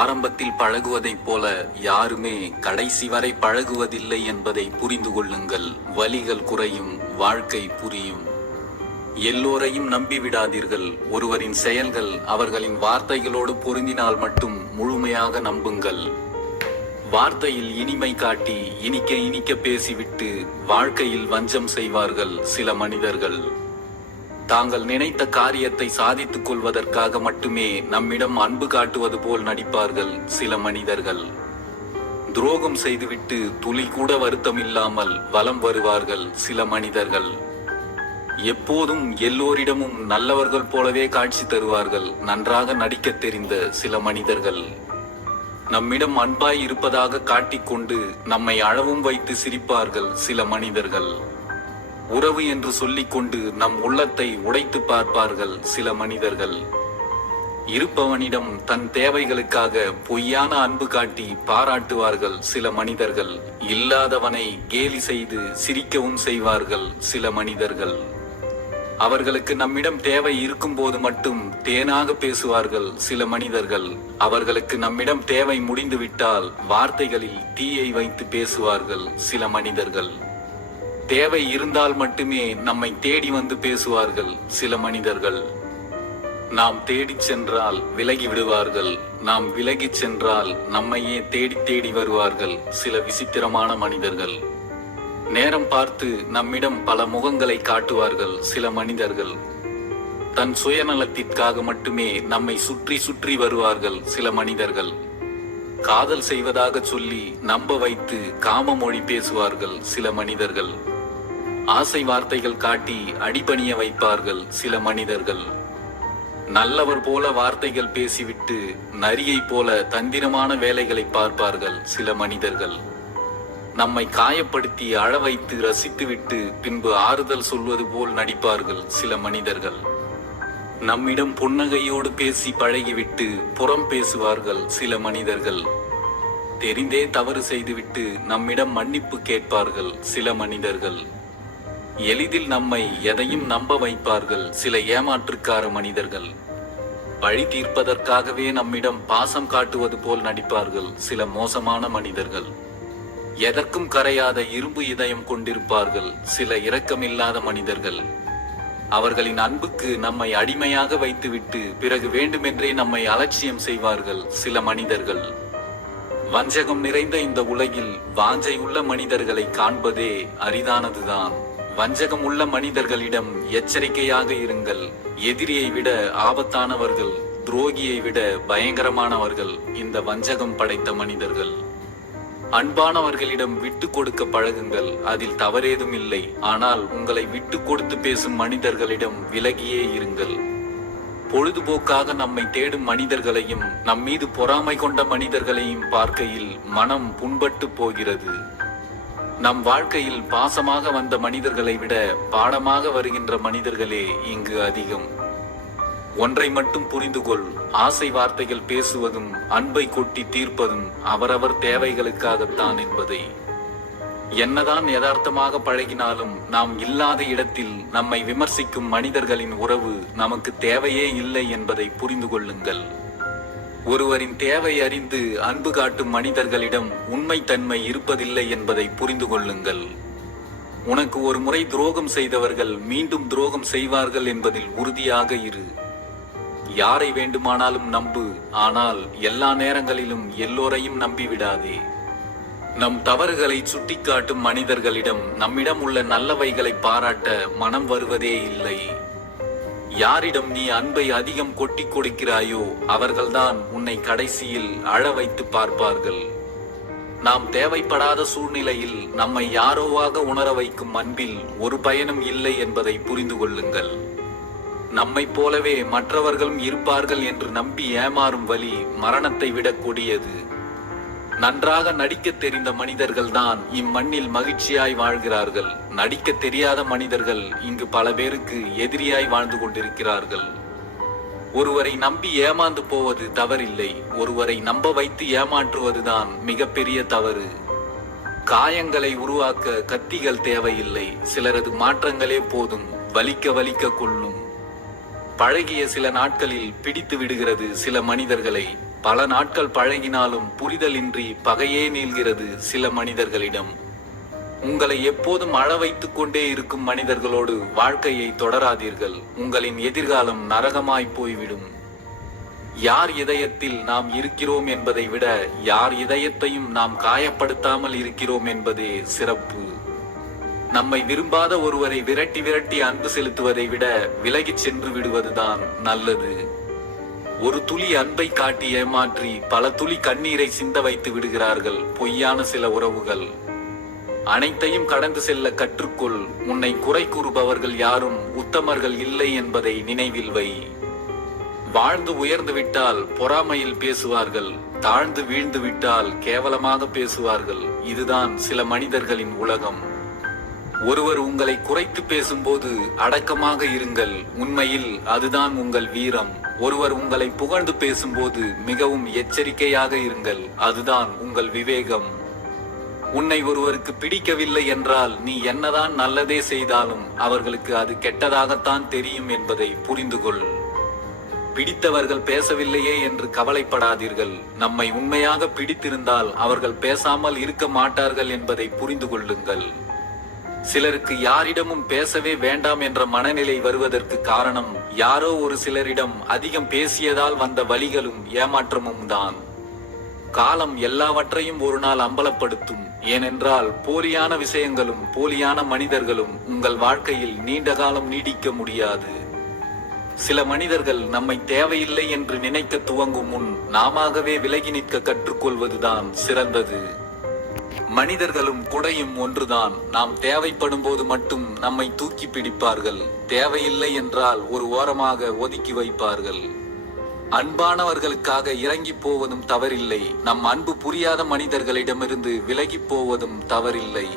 ஆரம்பத்தில் பழகுவதைப் போல யாருமே கடைசி வரை பழகுவதில்லை என்பதை புரிந்து கொள்ளுங்கள். வலிகள் குறையும், வாழ்க்கை புரியும். எல்லோரையும் நம்பிவிடாதீர்கள். ஒருவரின் செயல்கள் அவர்களின் வார்த்தைகளோடு பொருந்தினால் மட்டும் முழுமையாக நம்புங்கள். வார்த்தையில் இனிமை காட்டி இனிக்க இனிக்க பேசிவிட்டு வாழ்க்கையில் வஞ்சம் செய்வார்கள் சில மனிதர்கள். தாங்கள் நினைத்த காரியத்தை சாதித்துக் கொள்வதற்காக மட்டுமே நம்மிடம் அன்பு காட்டுவது போல் நடிப்பார்கள் சில மனிதர்கள். துரோகம் செய்துவிட்டு துளி கூட வருத்தம் இல்லாமல் வலம் வருவார்கள் சில மனிதர்கள். எப்போதும் எல்லோரிடமும் நல்லவர்கள் போலவே காட்சி தருவார்கள் நன்றாக நடிக்க தெரிந்த சில மனிதர்கள். நம்மிடம் அன்பாய் இருப்பதாக காட்டிக்கொண்டு நம்மை அழவும் வைத்து சிரிப்பார்கள் சில மனிதர்கள். உறவு என்று சொல்லிக்கொண்டு நம் உள்ளத்தை உடைத்து பார்ப்பார்கள் சில மனிதர்கள். இருப்பவனிடம் தன் தேவைகளுக்காக பொய்யான அன்பு காட்டி பாராட்டுவார்கள் சில மனிதர்கள். இல்லாதவனை கேலி செய்து சிரிக்கவும் செய்வார்கள் சில மனிதர்கள். அவர்களுக்கு நம்மிடம் தேவை இருக்கும்போது மட்டும் தேனாக பேசுவார்கள் சில மனிதர்கள். அவர்களுக்கு நம்மிடம் தேவை முடிந்துவிட்டால் வார்த்தைகளில் தீயை வைத்து பேசுவார்கள் சில மனிதர்கள். தேவை இருந்தால் மட்டுமே நம்மை தேடி வந்து பேசுவார்கள் சில மனிதர்கள். நாம் தேடிச் சென்றால் விலகி விடுவார்கள். நாம் விலகிச் சென்றால் நம்மையே தேடி தேடி வருவார்கள் சில விசித்திரமான மனிதர்கள். நேரம் பார்த்து நம்மிடம் பல முகங்களை காட்டுவார்கள் சில மனிதர்கள். தன் சுயநலத்திற்காக மட்டுமே நம்மை சுற்றி சுற்றி வருவார்கள் சில மனிதர்கள். காதல் செய்வதாக சொல்லி நம்ப வைத்து காம மொழி பேசுவார்கள் சில மனிதர்கள். ஆசை வார்த்தைகள் காட்டி அடிபணிய வைப்பார்கள் சில மனிதர்கள். நல்லவர் போல வார்த்தைகள் பேசிவிட்டு நரியை போல தந்திரமான வேலைகளை பார்ப்பார்கள் சில மனிதர்கள். நம்மை காயப்படுத்தி அழ வைத்து ரசித்துவிட்டு பின்பு ஆறுதல் சொல்வது போல் நடிப்பார்கள் சில மனிதர்கள். நம்மிடம் புன்னகையோடு பேசி பழகிவிட்டு புறம் பேசுவார்கள் சில மனிதர்கள். தெரிந்தே தவறு செய்துவிட்டு நம்மிடம் மன்னிப்பு கேட்பார்கள் சில மனிதர்கள். எளிதில் நம்மை எதையும் நம்ப வைப்பார்கள் சில ஏமாற்றுக்கார மனிதர்கள். பழி தீர்ப்பதற்காகவே நம்மிடம் பாசம் காட்டுவது போல் நடிப்பார்கள் சில மோசமான மனிதர்கள். எதற்கும் கரையாத இரும்பு இதயம் கொண்டிருப்பார்கள் சில இரக்கமில்லாத மனிதர்கள். அவர்களின் அன்புக்கு நம்மை அடிமையாக வைத்துவிட்டு பிறகு வேண்டுமென்றே நம்மை அலட்சியம் செய்வார்கள் சில மனிதர்கள். வஞ்சகம் நிறைந்த இந்த உலகில் வாஞ்சை உள்ள மனிதர்களை காண்பதே அரிதானதுதான். வஞ்சகம் உள்ள மனிதர்களிடம் எச்சரிக்கையாக இருங்கள். எதிரியை விட ஆபத்தானவர்கள், துரோகியை விட பயங்கரமானவர்கள் இந்த வஞ்சகம் படைத்த மனிதர்கள். அன்பானவர்களிடம் விட்டு கொடுக்க பழகுங்கள், அதில் தவறேதும் இல்லை. ஆனால் உங்களை விட்டு கொடுத்து பேசும் மனிதர்களிடம் விலகியே இருங்கள். பொழுதுபோக்காக நம்மை தேடும் மனிதர்களையும் நம்மீது பொறாமை கொண்ட மனிதர்களையும் பார்க்கையில் மனம் புண்பட்டு போகிறது. நம் வாழ்க்கையில் பாசமாக வந்த மனிதர்களை விட பாடமாக வருகின்ற மனிதர்களே இங்கு அதிகம். ஒன்றை மட்டும் புரிந்து கொள், ஆசை வார்த்தைகள் பேசுவதும் அன்பை கொட்டி தீர்ப்பதும் அவரவர் தேவைகளுக்காகத்தான் என்பதை. என்னதான் யதார்த்தமாக பழகினாலும் நாம் இல்லாத இடத்தில் நம்மை விமர்சிக்கும் மனிதர்களின் உறவு நமக்கு தேவையே இல்லை என்பதை புரிந்து கொள்ளுங்கள். ஒருவரின் தேவை அறிந்து அன்பு காட்டும் மனிதர்களிடம் உண்மைத்தன்மை இருப்பதில்லை என்பதை புரிந்து கொள்ளுங்கள். உனக்கு ஒரு முறை துரோகம் செய்தவர்கள் மீண்டும் துரோகம் செய்வார்கள் என்பதில் உறுதியாக இரு. யாரை வேண்டுமானாலும் நம்பு, ஆனால் எல்லா நேரங்களிலும் எல்லோரையும் நம்பிவிடாதே. நம் தவறுகளை சுட்டிக்காட்டும் மனிதர்களிடம் நம்மிடம் உள்ள நல்லவைகளை பாராட்ட மனம் வருவதே இல்லை. யாரிடம் நீ அன்பை அதிகம் கொட்டி கொடுக்கிறாயோ அவர்கள்தான் உன்னை கடைசியில் அழ வைத்து பார்ப்பார்கள். நாம் தேவைப்படாத சூழ்நிலையில் நம்மை யாரோவாக உணர வைக்கும் அன்பில் ஒரு பயனும் இல்லை என்பதை புரிந்து கொள்ளுங்கள். நம்மை போலவே மற்றவர்களும் இருப்பார்கள் என்று நம்பி ஏமாறும் வலி மரணத்தை விட கொடியது. நன்றாக நடிக்க தெரிந்த மனிதர்கள் தான் இம்மண்ணில் மகிழ்ச்சியாய் வாழ்கிறார்கள். நடிக்க தெரியாத மனிதர்கள் இங்கு பல பேருக்கு எதிரியாய் வாழ்ந்து கொண்டிருக்கிறார்கள். ஒருவரை நம்பி ஏமாந்து போவது தவறில்லை, ஒருவரை நம்ப வைத்து ஏமாற்றுவதுதான் மிகப்பெரிய தவறு. காயங்களை உருவாக்க கத்திகள் தேவையில்லை, சிலரது மாற்றங்களே போதும். வலிக்க வலிக்க கொள்ளும். பழகிய சில நாட்களில் பிடித்து விடுகிறது சில மனிதர்களை. பல நாட்கள் பழகினாலும் புரிதலின்றி பகையே நீள்கிறது சில மனிதர்களிடம். உங்களை எப்போதும் அழ வைத்துக் கொண்டே இருக்கும் மனிதர்களோடு வாழ்க்கையை தொடராதீர்கள். உங்களின் எதிர்காலம் நரகமாய் போய்விடும். யார் இதயத்தில் நாம் இருக்கிறோம் என்பதை விட யார் இதயத்தையும் நாம் காயப்படுத்தாமல் இருக்கிறோம் என்பதே சிறப்பு. நம்மை விரும்பாத ஒருவரை விரட்டி விரட்டி அன்பு செலுத்துவதை விட விலகிச் சென்று விடுவதுதான் நல்லது. ஒரு துளி அன்பை காட்டி ஏமாற்றி பல துளி கண்ணீரை சிந்த வைத்து விடுகிறார்கள் பொய்யான சில உறவுகள். அனைத்தையும் கடந்து செல்ல கற்றுக்கொள். உன்னை குறை கூறுபவர்கள் யாரும் உத்தமர்கள் இல்லை என்பதை நினைவில் வை. வாழ்ந்து உயர்ந்து விட்டால் பொறாமையில் பேசுவார்கள், தாழ்ந்து வீழ்ந்து விட்டால் கேவலமாக பேசுவார்கள். இதுதான் சில மனிதர்களின் உலகம். ஒருவர் உங்களை குறைத்து பேசும்போது அடக்கமாக இருங்கள். உண்மையில் அதுதான் உங்கள் வீரம். ஒருவர் உங்களை புகழ்ந்து பேசும்போது மிகவும் எச்சரிக்கையாக இருங்கள். அதுதான் உங்கள் விவேகம். உன்னை ஒருவருக்கு பிடிக்கவில்லை என்றால் நீ என்னதான் நல்லதே செய்தாலும் அவர்களுக்கு அது கெட்டதாகத்தான் தெரியும் என்பதை புரிந்து கொள். பிடித்தவர்கள் பேசவில்லையே என்று கவலைப்படாதீர்கள். நம்மை உண்மையாக பிடித்திருந்தால் அவர்கள் பேசாமல் இருக்க மாட்டார்கள் என்பதை புரிந்து கொள்ளுங்கள். சிலருக்கு யாரிடமும் பேசவே வேண்டாம் என்ற மனநிலை வருவதற்கு காரணம் யாரோ ஒரு சிலரிடம் அதிகம் பேசியதால் வந்த வலிகளும் ஏமாற்றமும் தான். காலம் எல்லாவற்றையும் ஒரு நாள் அம்பலப்படுத்தும். ஏனென்றால் போலியான விஷயங்களும் போலியான மனிதர்களும் உங்கள் வாழ்க்கையில் நீண்ட காலம் நீடிக்க முடியாது. சில மனிதர்கள் நம்மை தேவையில்லை என்று நினைக்க துவங்கும் முன் நாமாகவே விலகி நிற்க கற்றுக்கொள்வதுதான் சிறந்தது. மனிதர்களும் குடையும் ஒன்றுதான். நாம் தேவைப்படும் போது மட்டும் நம்மை தூக்கி பிடிப்பார்கள். தேவையில்லை என்றால் ஒரு ஓரமாக ஒதுக்கி வைப்பார்கள். அன்பானவர்களுக்காக இறங்கி போவதும் தவறில்லை. நம் அன்பு புரியாத மனிதர்களிடமிருந்து விலகி போவதும் தவறில்லை.